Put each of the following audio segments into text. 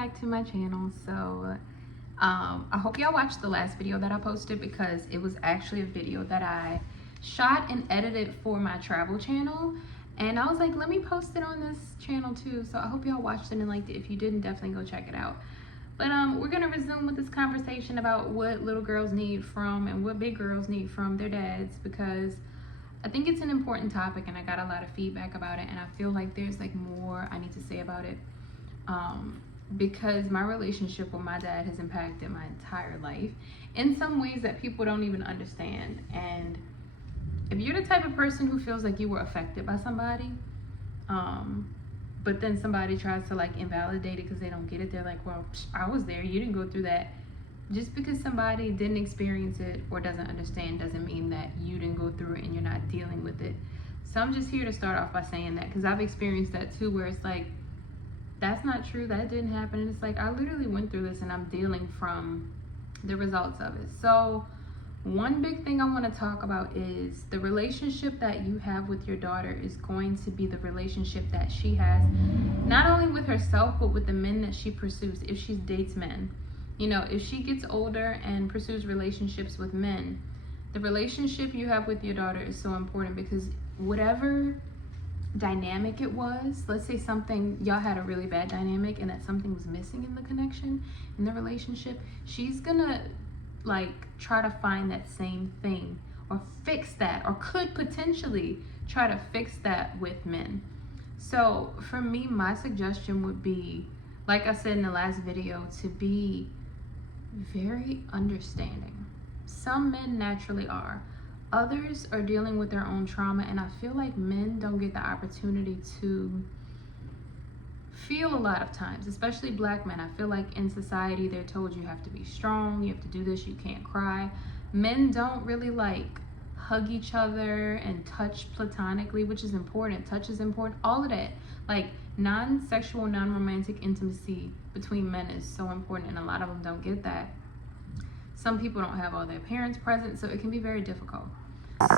back to my channel. So I hope y'all watched the last video that I posted, because it was actually a video that I shot and edited for my travel channel, and I was like, let me post it on this channel too. So I hope y'all watched it and liked it. If you didn't, definitely go check it out. But we're gonna resume with this conversation about what little girls need from and what big girls need from their dads, because I think it's an important topic and I got a lot of feedback about it, and I feel like there's like more I need to say about it, because my relationship with my dad has impacted my entire life in some ways that people don't even understand. And if you're the type of person who feels like you were affected by somebody, but then somebody tries to like invalidate it because they don't get it, they're like, well, I was there, you didn't go through that. Just because somebody didn't experience it or doesn't understand doesn't mean that you didn't go through it and you're not dealing with it. So I'm just here to start off by saying that, because I've experienced that too, where it's like, that's not true, that didn't happen. And it's like, I literally went through this and I'm dealing from the results of it. So one big thing I want to talk about is the relationship that you have with your daughter is going to be the relationship that she has, not only with herself, but with the men that she pursues if she dates men. You know, if she gets older and pursues relationships with men, the relationship you have with your daughter is so important, because whatever dynamic it was, let's say something, y'all had a really bad dynamic and that something was missing in the connection, in the relationship, she's gonna like try to find that same thing or fix that, or could potentially try to fix that with men. So for me, my suggestion would be, like I said in the last video, to be very understanding. Some men naturally are. Others are dealing with their own trauma, and I feel like men don't get the opportunity to feel a lot of times, especially black men. I feel like in society they're told you have to be strong, you have to do this, you can't cry. Men don't really like hug each other and touch platonically, which is important. Touch is important, all of that. Like non-sexual, non-romantic intimacy between men is so important, and a lot of them don't get that. Some people don't have all their parents present, so it can be very difficult.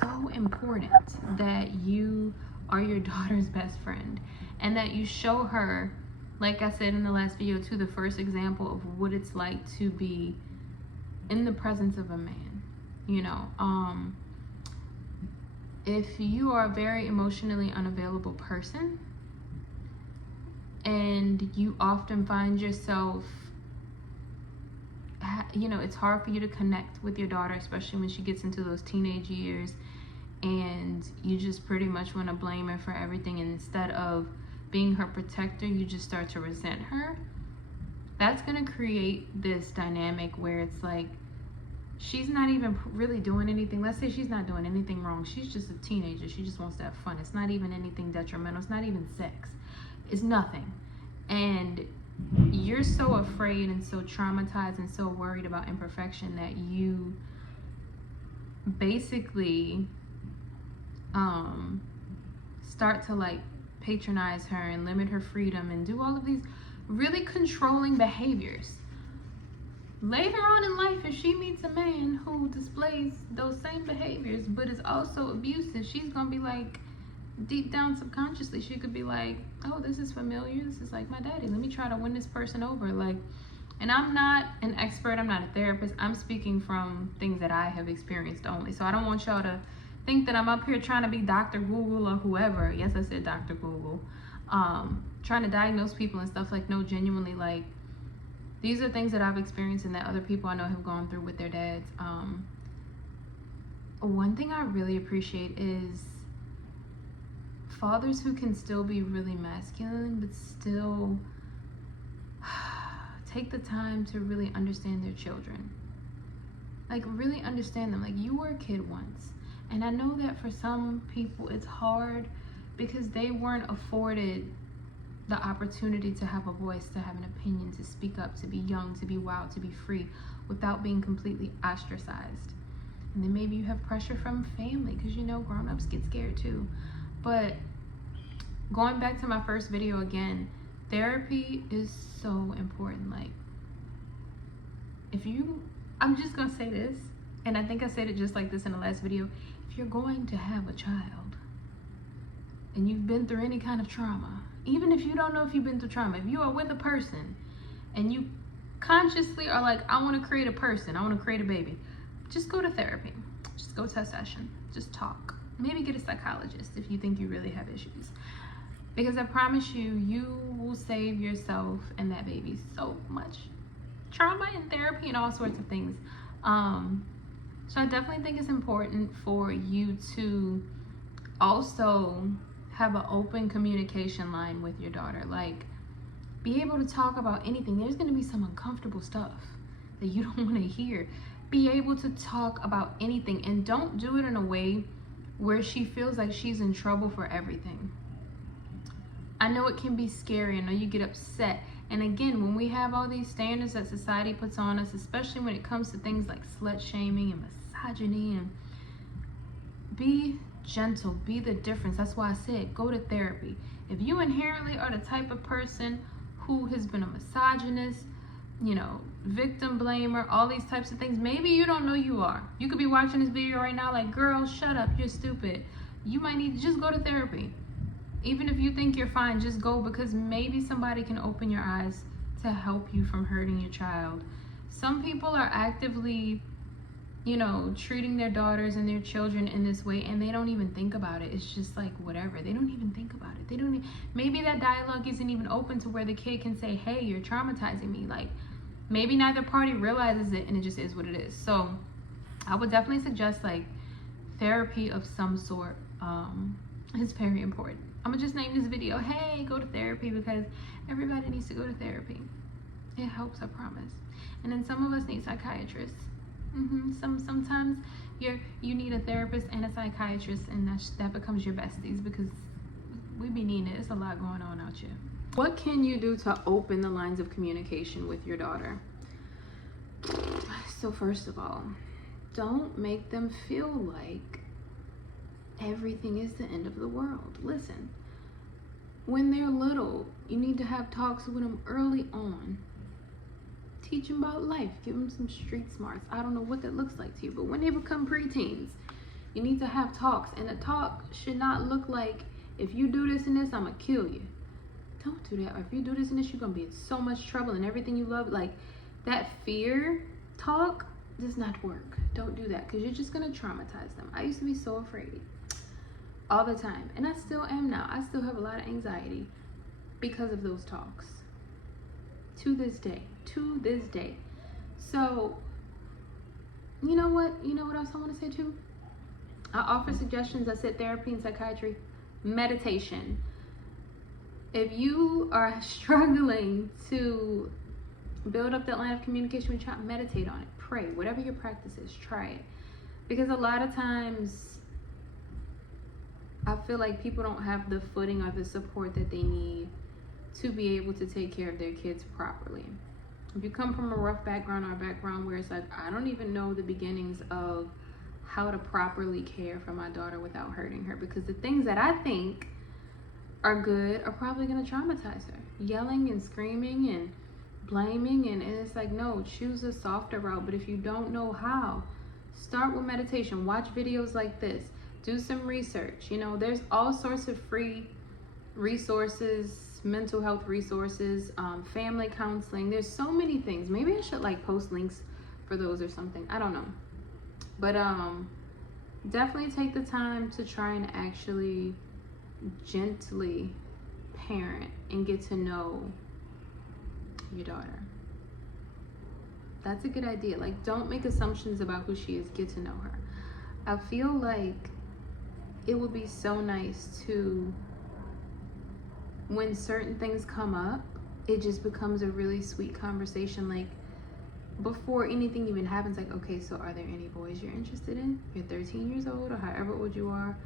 So important that you are your daughter's best friend, and that you show her, like I said in the last video too, the first example of what it's like to be in the presence of a man. You know, if you are a very emotionally unavailable person and you often find yourself, you know, it's hard for you to connect with your daughter, especially when she gets into those teenage years, and you just pretty much want to blame her for everything, and instead of being her protector, you just start to resent her. That's going to create this dynamic where it's like, she's not even really doing anything. Let's say she's not doing anything wrong. She's just a teenager. She just wants to have fun. It's not even anything detrimental. It's not even sex. It's nothing. And you're so afraid and so traumatized and so worried about imperfection that you basically start to like patronize her and limit her freedom and do all of these really controlling behaviors. Later on in life, if she meets a man who displays those same behaviors but is also abusive, she's gonna be like, deep down subconsciously, she could be like, oh, this is familiar, this is like my daddy, let me try to win this person over. Like, and I'm not an expert, I'm not a therapist, I'm speaking from things that I have experienced only. So I don't want y'all to think that I'm up here trying to be Dr. Google or whoever. Yes, I said Dr. Google. Trying to diagnose people and stuff. Like, no, genuinely, like, these are things that I've experienced and that other people I know have gone through with their dads. One thing I really appreciate is fathers who can still be really masculine, but still take the time to really understand their children. Like, really understand them. Like, you were a kid once. And I know that for some people it's hard because they weren't afforded the opportunity to have a voice, to have an opinion, to speak up, to be young, to be wild, to be free without being completely ostracized. And then maybe you have pressure from family, because you know grown-ups get scared too. But going back to my first video again, therapy is so important. Like, I'm just gonna say this, and I think I said it just like this in the last video, if you're going to have a child and you've been through any kind of trauma, even if you don't know if you've been through trauma, if you are with a person and you consciously are like, I want to create a person, I want to create a baby, just go to therapy. Just go to a session. Just talk. Maybe get a psychologist if you think you really have issues. Because I promise you, you will save yourself and that baby so much trauma and therapy and all sorts of things. So I definitely think it's important for you to also have an open communication line with your daughter. Like, be able to talk about anything. There's going to be some uncomfortable stuff that you don't want to hear. Be able to talk about anything, and don't do it in a way where she feels like she's in trouble for everything. I know it can be scary. I know you get upset. And again, when we have all these standards that society puts on us, especially when it comes to things like slut shaming and misogyny, and be gentle, be the difference. That's why I said go to therapy. If you inherently are the type of person who has been a misogynist, you know, victim blamer, all these types of things, maybe you don't know you are. You could be watching this video right now like, girl, shut up, you're stupid. You might need to just go to therapy. Even if you think you're fine, just go, because maybe somebody can open your eyes to help you from hurting your child. Some people are actively, you know, treating their daughters and their children in this way, and they don't even think about it. It's just like whatever. They don't even think about it. They don't maybe that dialogue isn't even open to where the kid can say, hey, you're traumatizing me. Like, maybe neither party realizes it, and it just is what it is. So I would definitely suggest like therapy of some sort. Is very important. I'm gonna just name this video, hey, go to therapy, because everybody needs to go to therapy. It helps, I promise. And then some of us need psychiatrists. Sometimes you need a therapist and a psychiatrist, and that becomes your besties, because we be needing it. It's a lot going on out here. What can you do to open the lines of communication with your daughter? So first of all, don't make them feel like everything is the end of the world. Listen, when they're little, you need to have talks with them early on. Teach them about life. Give them some street smarts. I don't know what that looks like to you, but when they become preteens, you need to have talks. And a talk should not look like, if you do this and this, I'm gonna kill you. Don't do that. Or if you do this and this, you're gonna be in so much trouble, and everything you love, like that fear talk does not work. Don't do that, because you're just gonna traumatize them. I used to be so afraid all the time, and I still am now. I still have a lot of anxiety because of those talks to this day. So you know what else I want to say too? I offer suggestions. I said therapy and psychiatry. Meditation. If you are struggling to build up that line of communication with your child, meditate on it. Pray. Whatever your practice is, try it. Because a lot of times I feel like people don't have the footing or the support that they need to be able to take care of their kids properly. If you come from a rough background, or a background where it's like, I don't even know the beginnings of how to properly care for my daughter without hurting her, because the things that I think are good are probably going to traumatize her. Yelling and screaming and blaming, and it's like, no, choose a softer route. But if you don't know how, start with meditation. Watch videos like this. Do some research. You know, there's all sorts of free resources, mental health resources, family counseling. There's so many things. Maybe I should like post links for those or something. I don't know. But definitely take the time to try and actually gently parent and get to know your daughter. That's a good idea. Like, don't make assumptions about who she is. Get to know her. I feel like it would be so nice to, when certain things come up, it just becomes a really sweet conversation. Like, before anything even happens, like, okay, so are there any boys you're interested in? You're 13 years old, or however old you are.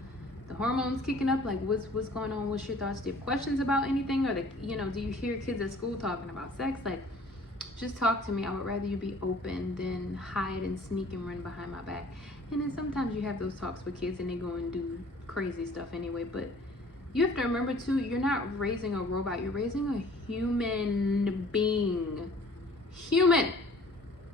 The hormones kicking up. Like, what's going on? What's your thoughts? Do you have questions about anything? Or, do you hear kids at school talking about sex? Like, just talk to me. I would rather you be open than hide and sneak and run behind my back. And then sometimes you have those talks with kids and they go and do crazy stuff anyway. But you have to remember too, you're not raising a robot. You're raising a human being. Human.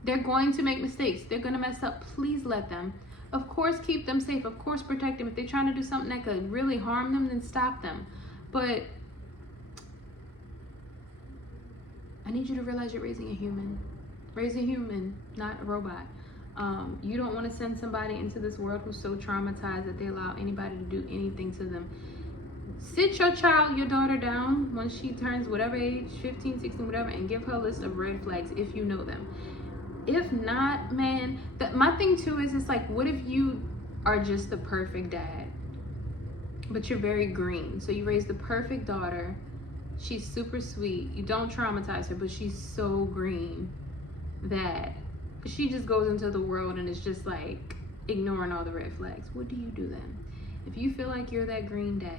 They're going to make mistakes. They're going to mess up. Please let them. Of course, keep them safe. Of course, protect them. If they're trying to do something that could really harm them, then stop them. But I need you to realize you're raising a human. Raise a human, not a robot. You don't want to send somebody into this world who's so traumatized that they allow anybody to do anything to them. Sit your child, your daughter down when she turns whatever age, 15, 16, whatever, and give her a list of red flags if you know them. If not, man, my thing too is, it's like, what if you are just the perfect dad, but you're very green? So you raise the perfect daughter. She's super sweet. You don't traumatize her, but she's so green that she just goes into the world and is just like ignoring all the red flags. What do you do then? If you feel like you're that green dad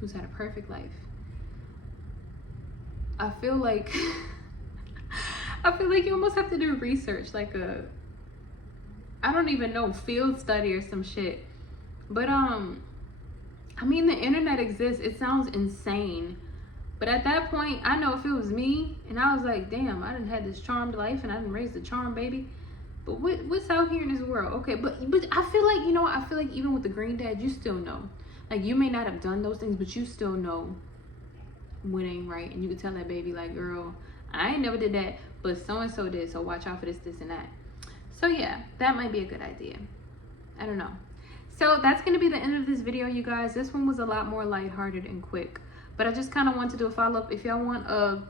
who's had a perfect life, I feel like you almost have to do research, like I don't even know, field study or some shit. But I mean, the internet exists. It sounds insane, but at that point, I know if it was me and I was like, damn, I done had this charmed life and I done raised a charmed baby, but what's out here in this world? Okay, but I feel like, you know, I feel like even with the green dad, you still know. Like, you may not have done those things, but you still know what ain't right. And you can tell that baby, like, girl, I ain't never did that, but so-and-so did, so watch out for this, this, and that. So yeah, that might be a good idea. I don't know. So that's going to be the end of this video, you guys. This one was a lot more lighthearted and quick, but I just kind of want to do a follow-up. If y'all want a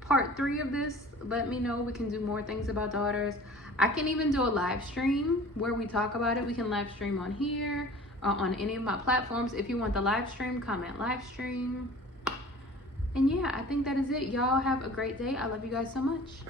part 3 of this, let me know. We can do more things about daughters. I can even do a live stream where we talk about it. We can live stream on here, on any of my platforms. If you want the live stream, comment live stream. And yeah, I think that is it. Y'all have a great day. I love you guys so much.